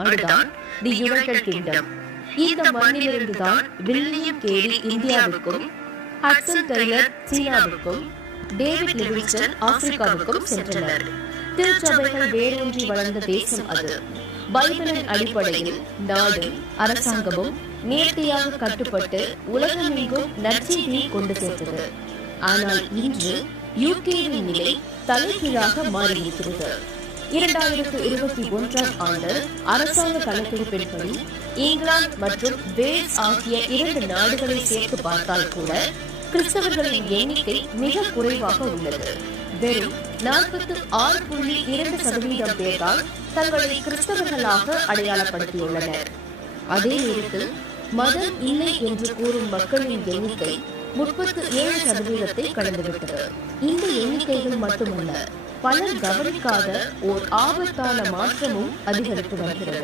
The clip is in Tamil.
நாடுதான் தி யுனைடெட் கிங்டம். இந்த மண்ணிலிருந்துதான் வில்லியம் கேரி இந்தியாவுக்கும், ஹட்சன் டெய்லர் சீனாவுக்கும், டேவிட் லிவிங்ஸ்டன் ஆப்பிரிக்காவுக்கும் சென்றனர். திருச்சபைகள் வேரூன்றி வளர்ந்த தேசம் அது. பைபிளின் அடிப்படையில் நாடு அரசாங்கமும் நேர்த்தியாக கட்டுப்பட்டு உலகமெங்கும் நற்செய்தியை கொண்டு சேர்த்தது. ஆனால் இன்று யூகேவின் நிலை தலைகீழாக மாறியிருக்கிறது. 2021 ஆண்டு அரசாங்க கணக்கெடுப்பின்படி இங்கிலாந்து மற்றும் வேல்ஸ் ஆகிய 2 நாடுகளை சேர்த்து பார்த்தால் கூட கிறிஸ்தவர்களின் எண்ணிக்கை மிக குறைவாக உள்ளது. வெறும் 46.2% பேர்தான் தங்களை கிறிஸ்தவர்களாக அடையாளப்படுத்தியுள்ளனர். அதே நேரத்தில் மதம் இல்லை என்று கூறும் மக்களின் எண்ணிக்கை 37% கடந்துவிட்டது. இந்த எண்ணிக்கைகள் மட்டுமல்ல, பலர் கவனிக்காத ஓர் ஆபத்தான மாற்றமும் அதிகரித்து வருகிறது.